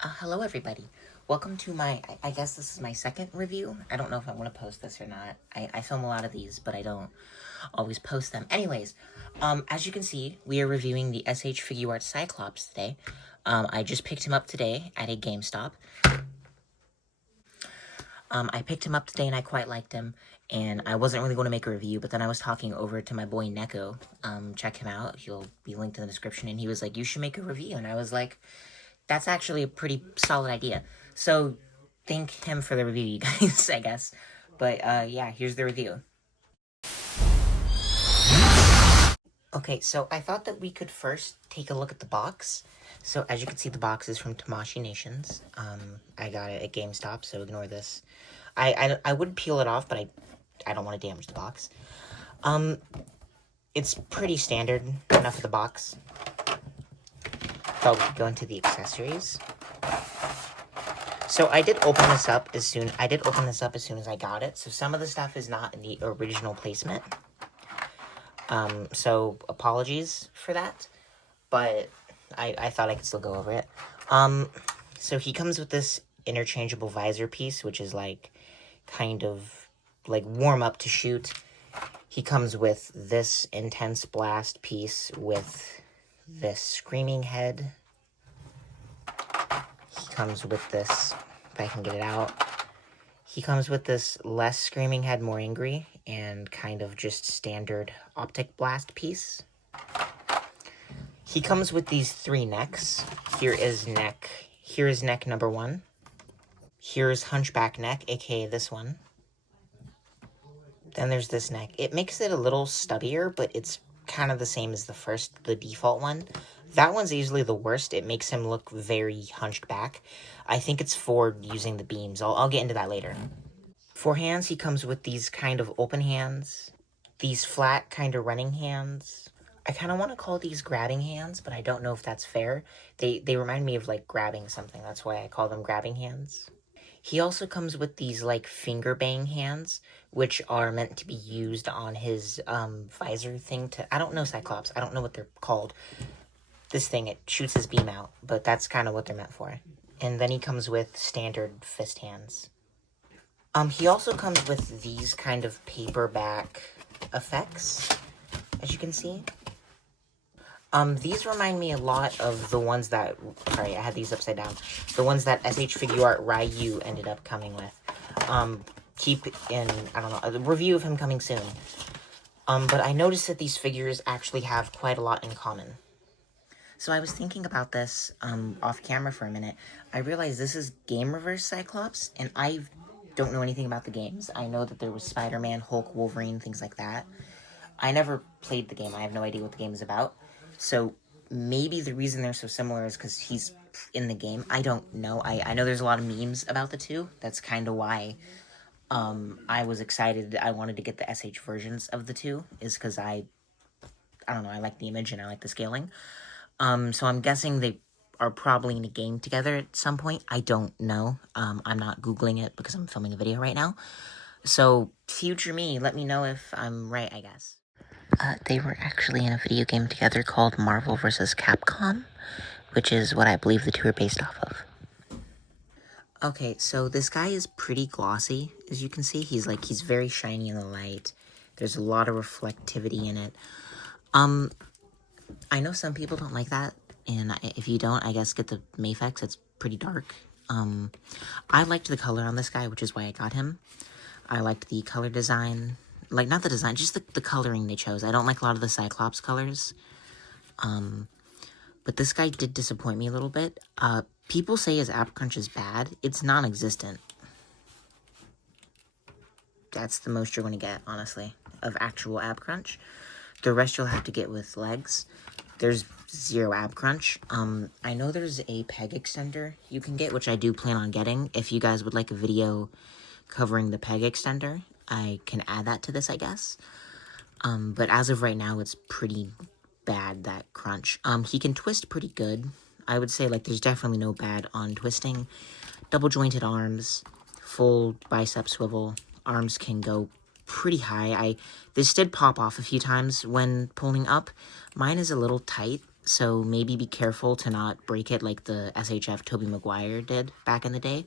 Hello everybody. Welcome to I guess this is my second review. I don't know if I want to post this or not. I film a lot of these, but I don't always post them. Anyways, as you can see, we are reviewing the SH Figuarts Cyclops today. I just picked him up today at a GameStop. I picked him up today and I quite liked him, and I wasn't really going to make a review, but then I was talking over to my boy Neko. Check him out. He'll be linked in the description, and he was like, you should make a review, and I was like, that's actually a pretty solid idea. So, thank him for the review, you guys, I guess. But, yeah, here's the review. Okay, so I thought that we could first take a look at the box. So, as you can see, the box is from Tamashii Nations. I got it at GameStop, so ignore this. I would peel it off, but I don't want to damage the box. It's pretty standard enough for the box. Thought we could go into the accessories. So I did open this up as soon as I got it. So some of the stuff is not in the original placement. So apologies for that, but I thought I could still go over it. So he comes with this interchangeable visor piece, which is like kind of like warm up to shoot. He comes with this intense blast piece with this screaming head. He comes with this, if I can get it out, he comes with this less screaming head, more angry, and kind of just standard optic blast piece. He comes with these three necks. Here is neck number 1. Here's hunchback neck, aka this one. Then there's this neck. It makes it a little stubbier, but it's kind of the same as the default one. That one's easily the worst. It makes him look very hunched back. I think it's for using the beams. I'll get into that later. For hands, he comes with these kind of open hands, these flat kind of running hands. I kind of want to call these grabbing hands, but I don't know if that's fair. They remind me of like grabbing something. That's why I call them grabbing hands. He also comes with these, like, finger bang hands, which are meant to be used on his, visor thing to... I don't know Cyclops. I don't know what they're called. This thing, it shoots his beam out, but that's kind of what they're meant for. And then he comes with standard fist hands. He also comes with these kind of paperback effects, as you can see. These remind me a lot of the ones that, sorry, I had these upside down, the ones that SH Figuart Ryu ended up coming with. Keep in, I don't know, a review of him coming soon. But I noticed that these figures actually have quite a lot in common. So I was thinking about this, off camera for a minute. I realized this is Game Reverse Cyclops, and I don't know anything about the games. I know that there was Spider-Man, Hulk, Wolverine, things like that. I never played the game. I have no idea what the game is about. So maybe the reason they're so similar is because he's in the game. I don't know. I know there's a lot of memes about the two. That's kind of why I was excited. I wanted to get the SH versions of the two, is because I don't know, I like the image and I like the scaling. So I'm guessing they are probably in a game together at some point. I don't know. I'm not Googling it because I'm filming a video right now. So future me, let me know if I'm right, I guess. They were actually in a video game together called Marvel vs. Capcom, which is what I believe the two are based off of. Okay, so this guy is pretty glossy, as you can see. He's very shiny in the light. There's a lot of reflectivity in it. I know some people don't like that, and if you don't, I guess get the Mafex. It's pretty dark. I liked the color on this guy, which is why I got him. I liked the color design. Like, not the design, just the coloring they chose. I don't like a lot of the Cyclops colors. But this guy did disappoint me a little bit. People say his ab crunch is bad. It's non-existent. That's the most you're going to get, honestly, of actual ab crunch. The rest you'll have to get with legs. There's zero ab crunch. I know there's a peg extender you can get, which I do plan on getting. If you guys would like a video covering the peg extender, I can add that to this, I guess. But as of right now, it's pretty bad, that crunch. He can twist pretty good. I would say, like, there's definitely no bad on twisting. Double jointed arms, full bicep swivel. Arms can go pretty high. This did pop off a few times when pulling up. Mine is a little tight, so maybe be careful to not break it like the SHF Tobey Maguire did back in the day.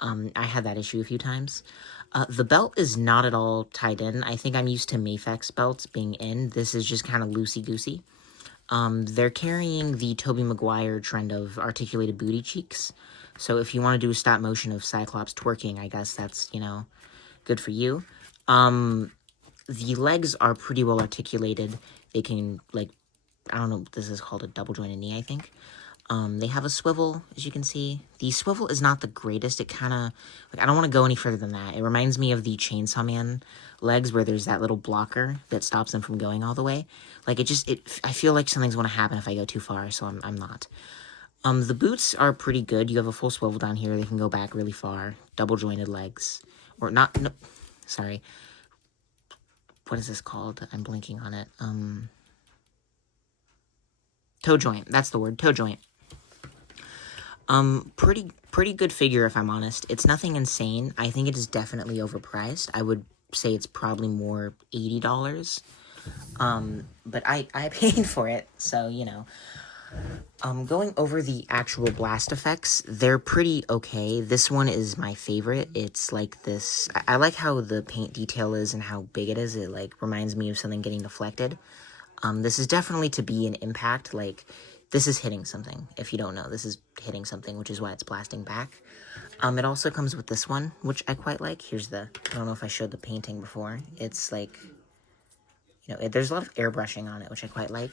I had that issue a few times. The belt is not at all tied in. I think I'm used to Mafex belts being in. This is just kind of loosey-goosey. They're carrying the Tobey Maguire trend of articulated booty cheeks. So if you want to do a stop motion of Cyclops twerking, I guess that's, you know, good for you. The legs are pretty well articulated. They can, like, I don't know, this is called a double jointed knee, I think. They have a swivel, as you can see. The swivel is not the greatest. It kind of, like, I don't want to go any further than that. It reminds me of the Chainsaw Man legs where there's that little blocker that stops them from going all the way. Like, I feel like something's going to happen if I go too far, so I'm not. The boots are pretty good. You have a full swivel down here. They can go back really far. Double jointed legs. Or not, no, sorry. What is this called? I'm blinking on it. Toe joint. That's the word. Toe joint. Pretty good figure, if I'm honest. It's nothing insane. I think it is definitely overpriced. I would say it's probably more $80. But I paid for it, so, you know. Going over the actual blast effects, they're pretty okay. This one is my favorite. It's like this. I like how the paint detail is and how big it is. It, like, reminds me of something getting deflected. This is definitely to be an impact, like, this is hitting something. If you don't know, this is hitting something, which is why it's blasting back. It also comes with this one, which I quite like. Here's the, I don't know if I showed the painting before. It's like, you know, there's a lot of airbrushing on it, which I quite like.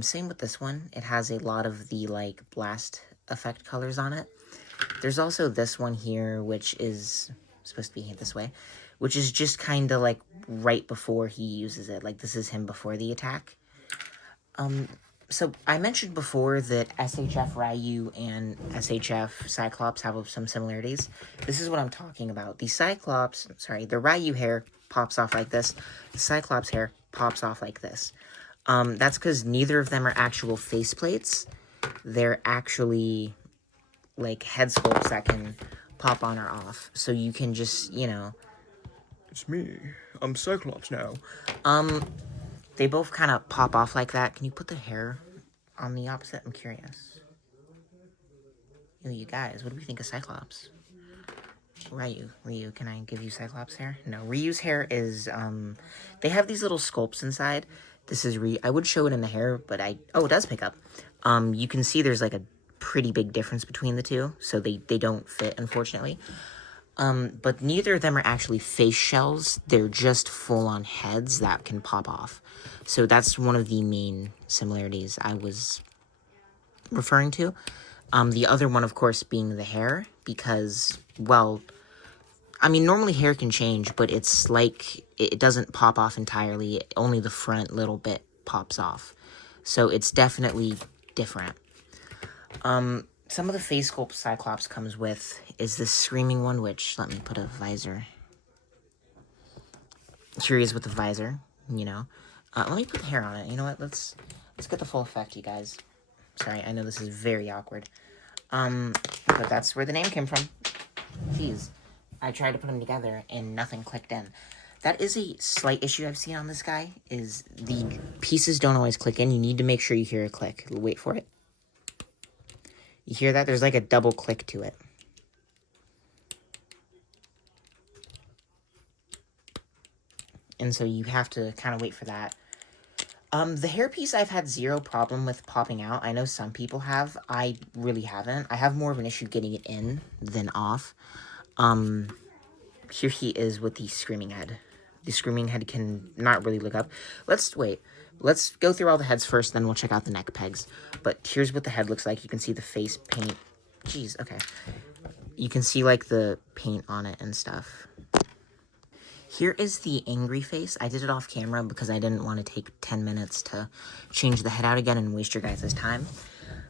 Same with this one. It has a lot of the, like, blast effect colors on it. There's also this one here, which is supposed to be this way, which is just kind of, like, right before he uses it. Like, this is him before the attack. So I mentioned before that SHF Ryu and SHF Cyclops have some similarities. This is what I'm talking about. The Ryu hair pops off like this. The Cyclops hair pops off like this. That's because neither of them are actual faceplates. They're actually, like, head sculpts that can pop on or off. So you can just, you know... It's me. I'm Cyclops now. They both kind of pop off like that. Can you put the hair on the opposite? I'm curious. You guys, what do we think of Cyclops? Ryu, can I give you Cyclops hair? No, Ryu's hair is, they have these little sculpts inside. This is I would show it in the hair, but oh, it does pick up. You can see there's, like, a pretty big difference between the two, so they don't fit, unfortunately. But neither of them are actually face shells. They're just full-on heads that can pop off. So that's one of the main similarities I was referring to. The other one, of course, being the hair, because, well, I mean, normally hair can change, but it's like, it doesn't pop off entirely. Only the front little bit pops off. So it's definitely different. Some of the face sculpt Cyclops comes with is this screaming one, which, let me put a visor. Here he is with the visor, you know. Let me put the hair on it. You know what? Let's get the full effect, you guys. Sorry, I know this is very awkward. But that's where the name came from. Jeez. I tried to put them together and nothing clicked in. That is a slight issue I've seen on this guy, is the pieces don't always click in. You need to make sure you hear a click. Wait for it. You hear that? There's like a double click to it. And so you have to kind of wait for that. The hairpiece I've had zero problem with popping out. I know some people have. I really haven't. I have more of an issue getting it in than off. Here he is with the screaming head. The screaming head can not really look up. Let's go through all the heads first, then we'll check out the neck pegs. But here's what the head looks like. You can see the face paint. Jeez, okay. You can see, like, the paint on it and stuff. Here is the angry face. I did it off camera because I didn't want to take 10 minutes to change the head out again and waste your guys' time.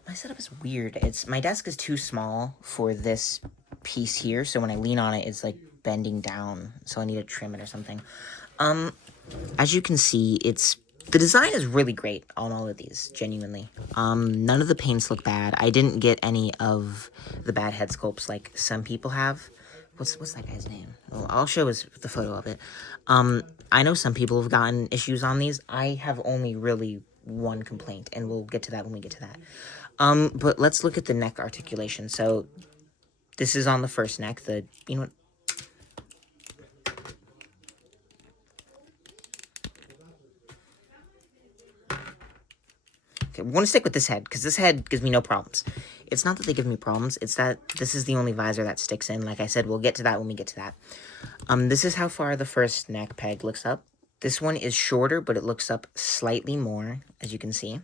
My setup is weird. My desk is too small for this piece here, so when I lean on it, it's, like, bending down, so I need to trim it or something. As you can see, the design is really great on all of these, genuinely. None of the paints look bad. I didn't get any of the bad head sculpts like some people have. What's that guy's name? Well, I'll show the photo of it. I know some people have gotten issues on these. I have only really one complaint, and we'll get to that when we get to that. But let's look at the neck articulation. So this is on the first neck. You know what? Okay, we want to stick with this head, because this head gives me no problems. It's not that they give me problems, it's that this is the only visor that sticks in. Like I said, we'll get to that when we get to that. This is how far the first neck peg looks up. This one is shorter, but it looks up slightly more, as you can see.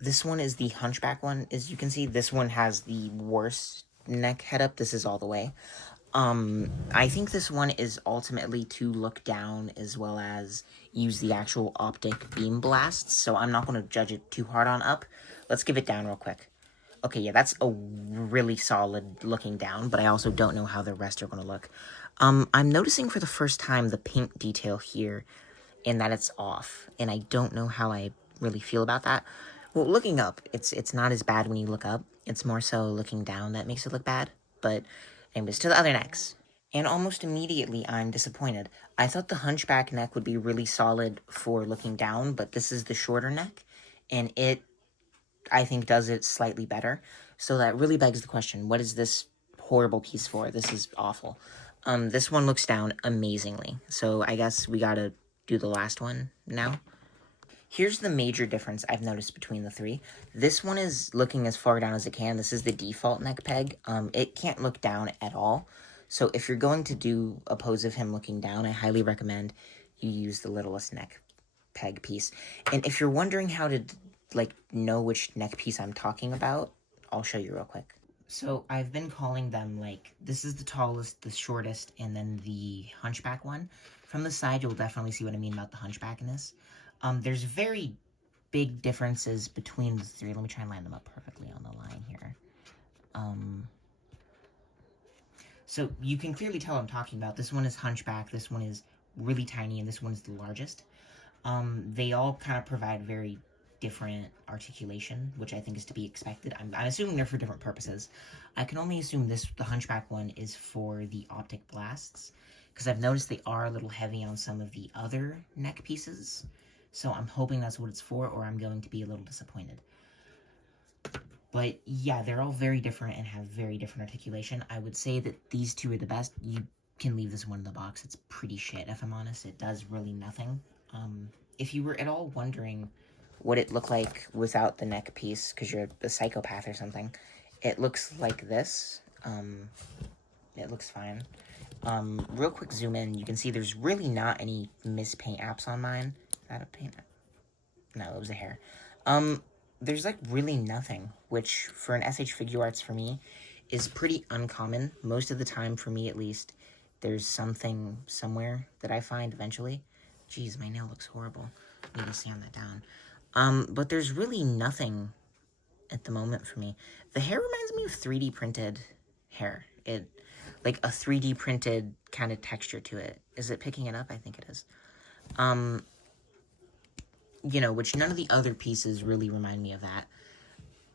This one is the hunchback one, as you can see. This one has the worst neck head up. This is all the way. I think this one is ultimately to look down as well as use the actual optic beam blasts, so I'm not going to judge it too hard on up. Let's give it down real quick. Okay, yeah, that's a really solid looking down, but I also don't know how the rest are going to look. I'm noticing for the first time the pink detail here, and that it's off, and I don't know how I really feel about that. Well, looking up, it's not as bad when you look up. It's more so looking down that makes it look bad, but anyways, to the other necks. And almost immediately, I'm disappointed. I thought the hunchback neck would be really solid for looking down, but this is the shorter neck, and it, I think, does it slightly better. So that really begs the question, what is this horrible piece for? This is awful. This one looks down amazingly. So I guess we gotta do the last one now. Here's the major difference I've noticed between the three. This one is looking as far down as it can. This is the default neck peg. It can't look down at all. So if you're going to do a pose of him looking down, I highly recommend you use the littlest neck peg piece. And if you're wondering how to, like, know which neck piece I'm talking about, I'll show you real quick. So I've been calling them, like, this is the tallest, the shortest, and then the hunchback one. From the side, you'll definitely see what I mean about the hunchback in this. There's very big differences between the three. Let me try and line them up perfectly on the line here. So you can clearly tell what I'm talking about. This one is hunchback, this one is really tiny, and this one is the largest. They all kind of provide very different articulation, which I think is to be expected. I'm assuming they're for different purposes. I can only assume the hunchback one is for the optic blasts, because I've noticed they are a little heavy on some of the other neck pieces. So I'm hoping that's what it's for, or I'm going to be a little disappointed. But yeah, they're all very different and have very different articulation. I would say that these two are the best. You can leave this one in the box. It's pretty shit, if I'm honest. It does really nothing. If you were at all wondering what it looked like without the neck piece, because you're a psychopath or something, it looks like this. It looks fine. Real quick zoom in, you can see there's really not any mispaint apps on mine. Is that a paint app? No, it was a hair. There's like really nothing, which for an SH Figuarts for me is pretty uncommon. Most of the time, for me at least, there's something somewhere that I find eventually. Jeez, my nail looks horrible. I need to sand that down. But there's really nothing at the moment for me. The hair reminds me of 3D printed hair. Like a 3D printed kind of texture to it. Is it picking it up? I think it is. You know, which none of the other pieces really remind me of that.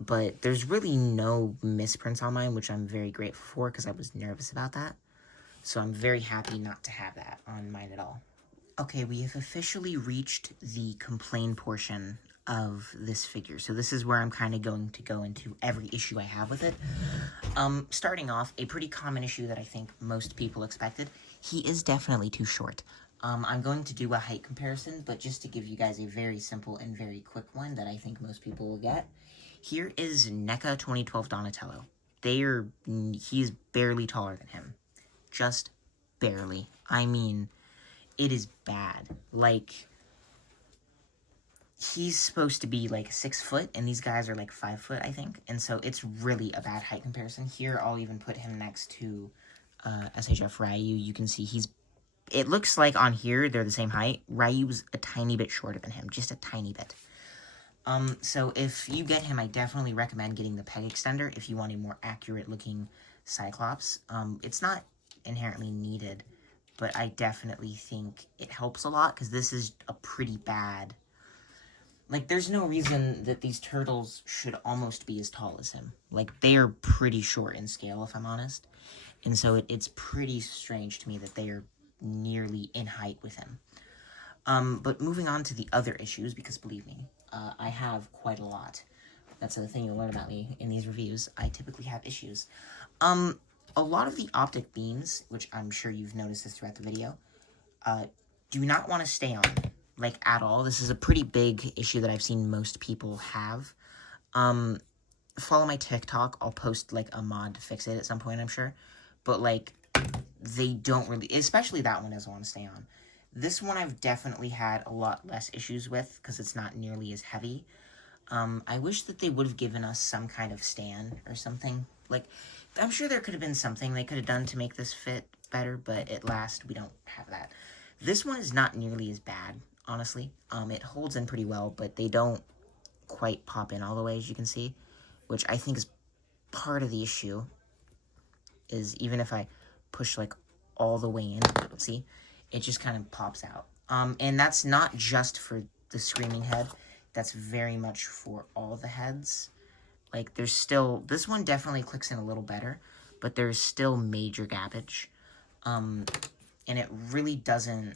But there's really no misprints on mine, which I'm very grateful for, because I was nervous about that. So I'm very happy not to have that on mine at all. Okay, we have officially reached the complain portion of this figure. So this is where I'm kind of going to go into every issue I have with it. Starting off, a pretty common issue that I think most people expected. He is definitely too short. I'm going to do a height comparison, but just to give you guys a very simple and very quick one that I think most people will get. Here is NECA 2012 Donatello. He's barely taller than him. Just barely. I mean, it is bad. Like, he's supposed to be like 6 foot, and these guys are like 5 foot, I think. And so it's really a bad height comparison. Here, I'll even put him next to SHF Ryu. You can see it looks like on here they're the same height. Ryu's a tiny bit shorter than him, just a tiny bit. So if you get him, I definitely recommend getting the peg extender if you want a more accurate looking Cyclops. It's not inherently needed, but I definitely think it helps a lot, because this is a pretty bad... Like, there's no reason that these turtles should almost be as tall as him. Like, they are pretty short in scale, if I'm honest. And so it's pretty strange to me that they are nearly in height with him. But moving on to the other issues, because believe me, I have quite a lot. That's the thing you'll learn about me in these reviews. I typically have issues. A lot of the optic beams, which I'm sure you've noticed this throughout the video, do not want to stay on, like, at all. This is a pretty big issue that I've seen most people have. Follow my TikTok. I'll post, like, a mod to fix it at some point, I'm sure. But, like, they don't really, especially that one doesn't want to stay on. This one I've definitely had a lot less issues with, because it's not nearly as heavy. I wish that they would have given us some kind of stand or something. Like, I'm sure there could have been something they could have done to make this fit better, but at last, we don't have that. This one is not nearly as bad, honestly. It holds in pretty well, but they don't quite pop in all the way, as you can see, which I think is part of the issue, is even if I push, like, all the way in, see, it just kind of pops out. And that's not just for the screaming head. That's very much for all the heads. Like, there's still, this one definitely clicks in a little better, but there's still major gappage. And it really doesn't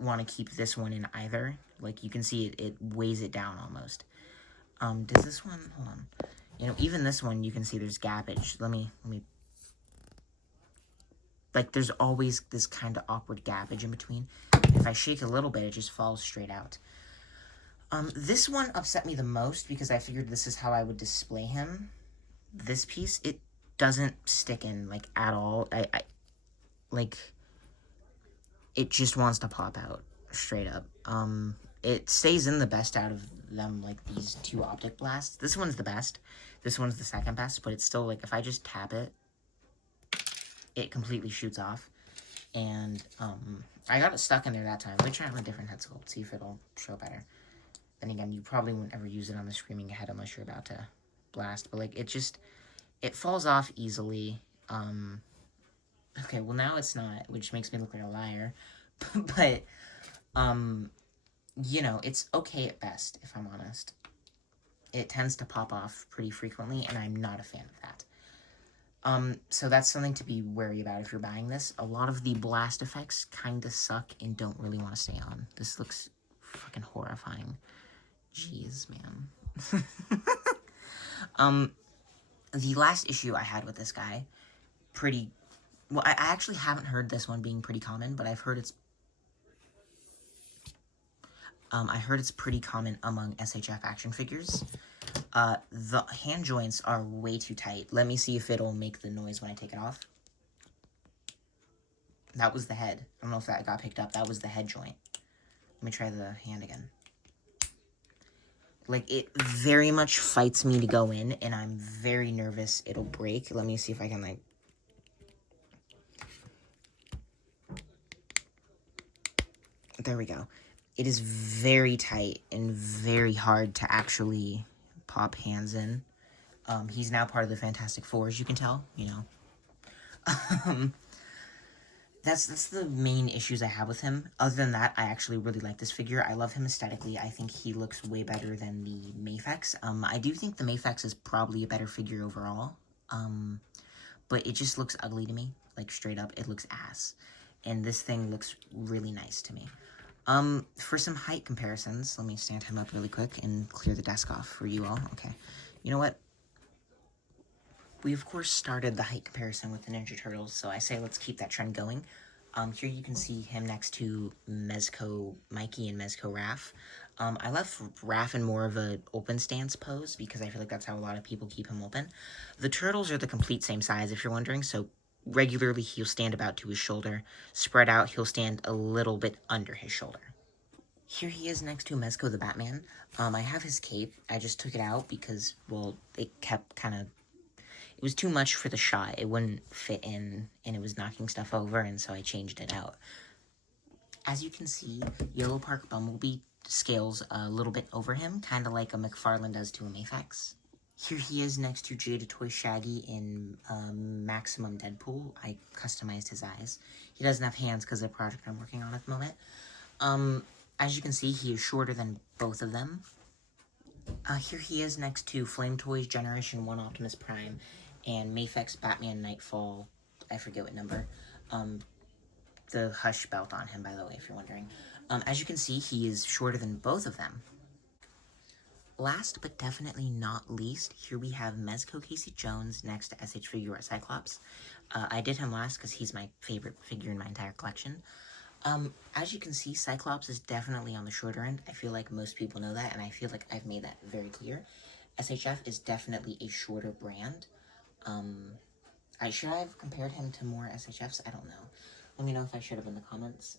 want to keep this one in either. Like, you can see it weighs it down almost. Does this one, hold on. You know, even this one, you can see there's gappage. Let me, like, there's always this kind of awkward gappage in between. If I shake a little bit, it just falls straight out. This one upset me the most because I figured this is how I would display him. This piece, it doesn't stick in, like, at all. Like, it just wants to pop out straight up. It stays in the best out of them, like, these two optic blasts. This one's the best. This one's the second best, but it's still, like, if I just tap it, it completely shoots off. And, I got it stuck in there that time. Let me try it on a different head sculpt, see if it'll show better. Then again, you probably won't ever use it on the screaming head unless you're about to blast. But, like, it falls off easily. Okay, well, now it's not, which makes me look like a liar. But, you know, it's okay at best, if I'm honest. It tends to pop off pretty frequently, and I'm not a fan of that. So that's something to be wary about if you're buying this. A lot of the blast effects kind of suck and don't really want to stay on. This looks fucking horrifying. Jeez, man. The last issue I had with this guy, well, I actually haven't heard this one being pretty common, but I've heard it's, pretty common among SHF action figures. The hand joints are way too tight. Let me see if it'll make the noise when I take it off. That was the head. I don't know if that got picked up. That was the head joint. Let me try the hand again. Like, it very much fights me to go in, and I'm very nervous it'll break. Let me see if I can, like... There we go. It is very tight and very hard to actually pop hands in. He's now part of the Fantastic Four, as you can tell, you know. That's the main issues I have with him. Other than that, I actually really like this figure. I love him aesthetically. I think he looks way better than the Mafex. I do think the Mafex is probably a better figure overall. But it just looks ugly to me. Like, straight up, it looks ass. And this thing looks really nice to me. For some height comparisons, let me stand him up really quick and clear the desk off for you all. Okay. You know what? We, of course, started the height comparison with the Ninja Turtles, so I say let's keep that trend going. Here you can see him next to Mezco Mikey and Mezco Raph. I left Raph in more of an open stance pose because I feel like that's how a lot of people keep him open. The Turtles are the complete same size, if you're wondering, so regularly he'll stand about to his shoulder. Spread out, he'll stand a little bit under his shoulder. Here he is next to Mezco the Batman. I have his cape. I just took it out because, well, it kept kind of... It was too much for the shot. It wouldn't fit in, and it was knocking stuff over, and so I changed it out. As you can see, Yellow Park Bumblebee scales a little bit over him, kind of like a McFarlane does to a Mafex. Here he is next to Jada Toy Shaggy in Maximum Deadpool. I customized his eyes. He doesn't have hands because of the project I'm working on at the moment. As you can see, he is shorter than both of them. Here he is next to Flame Toys Generation 1 Optimus Prime and Mafex Batman Nightfall, I forget what number. The Hush belt on him, by the way, if you're wondering. As you can see, he is shorter than both of them. Last but definitely not least, here we have Mezco Casey Jones next to SH Figuarts Cyclops. I did him last because he's my favorite figure in my entire collection. As you can see, Cyclops is definitely on the shorter end. I feel like most people know that, and I feel like I've made that very clear. SHF is definitely a shorter brand. Should I have compared him to more SHFs? I don't know. Let me know if I should have in the comments.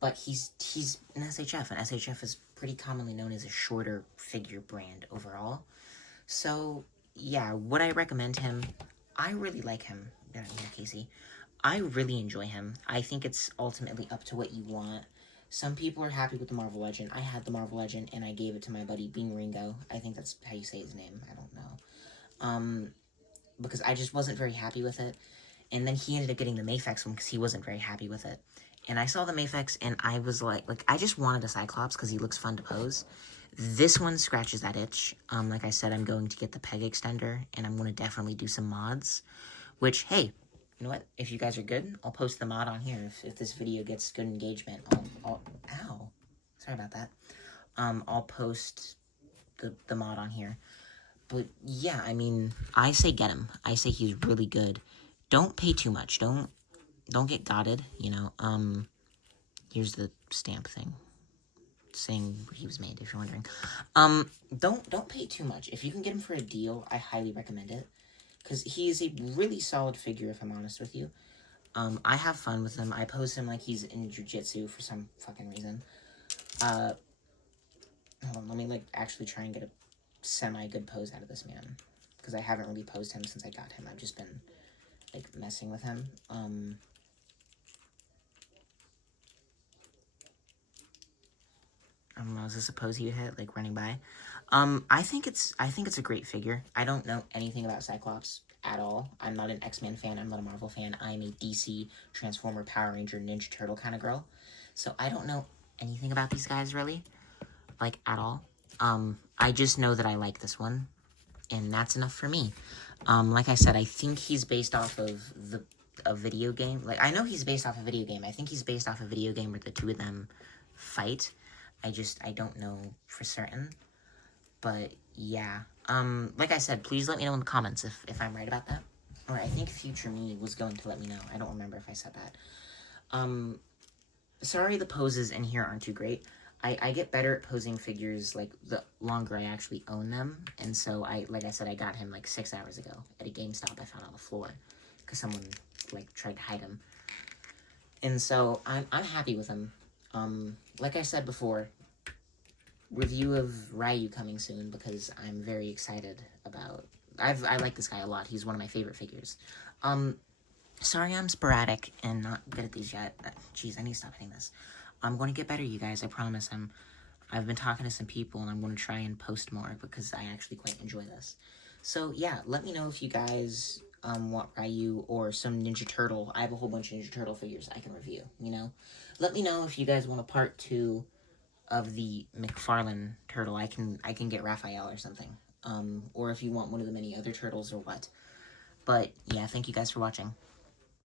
But he's an SHF, and SHF is pretty commonly known as a shorter figure brand overall. So, yeah, would I recommend him? I really like him. Yeah, Casey. I really enjoy him. I think it's ultimately up to what you want. Some people are happy with the Marvel Legend. I had the Marvel Legend, and I gave it to my buddy Bean Ringo. I think that's how you say his name. I don't know. Because I just wasn't very happy with it. And then he ended up getting the Mafex one because he wasn't very happy with it. And I saw the Mafex, and I was like, I just wanted a Cyclops because he looks fun to pose. This one scratches that itch. Like I said, I'm going to get the peg extender, and I'm going to definitely do some mods. Which, hey, you know what? If you guys are good, I'll post the mod on here. If this video gets good engagement, ow. Sorry about that. I'll post the mod on here. But, yeah, I mean, I say get him. I say he's really good. Don't pay too much. Don't get gotted, you know. Here's the stamp thing saying where he was made, if you're wondering. Don't pay too much. If you can get him for a deal, I highly recommend it. Because he is a really solid figure, if I'm honest with you. I have fun with him. I pose him like he's in jiu-jitsu for some fucking reason. Hold on, let me, actually try and get a semi-good pose out of this man. Because I haven't really posed him since I got him. I've just been, messing with him. I don't know, is this a pose you hit, running by? I think it's a great figure. I don't know anything about Cyclops at all. I'm not an X-Men fan, I'm not a Marvel fan. I'm a DC, Transformer, Power Ranger, Ninja Turtle kind of girl. So I don't know anything about these guys, really. At all. I just know that I like this one. And that's enough for me. Like I said, I think he's based off of a video game. I know he's based off a video game. I think he's based off a video game where the two of them fight. I don't know for certain. But, yeah. Like I said, please let me know in the comments if I'm right about that. Or I think Future Me was going to let me know. I don't remember if I said that. Sorry the poses in here aren't too great. I get better at posing figures, the longer I actually own them. And so, like I said, I got him, 6 hours ago at a GameStop I found on the floor. Because someone, tried to hide him. And so, I'm happy with him. Like I said before, review of Ryu coming soon because I'm very excited about... I like this guy a lot. He's one of my favorite figures. Sorry I'm sporadic and not good at these yet. Jeez, I need to stop hitting this. I'm going to get better, you guys. I promise. I've been talking to some people, and I'm going to try and post more because I actually quite enjoy this. So, yeah, let me know if you guys want Ryu or some Ninja Turtle. I have a whole bunch of Ninja Turtle figures I can review, you know? Let me know if you guys want a part 2 of the McFarlane Turtle. I can get Raphael or something. Or if you want one of the many other turtles or what. But, yeah, thank you guys for watching.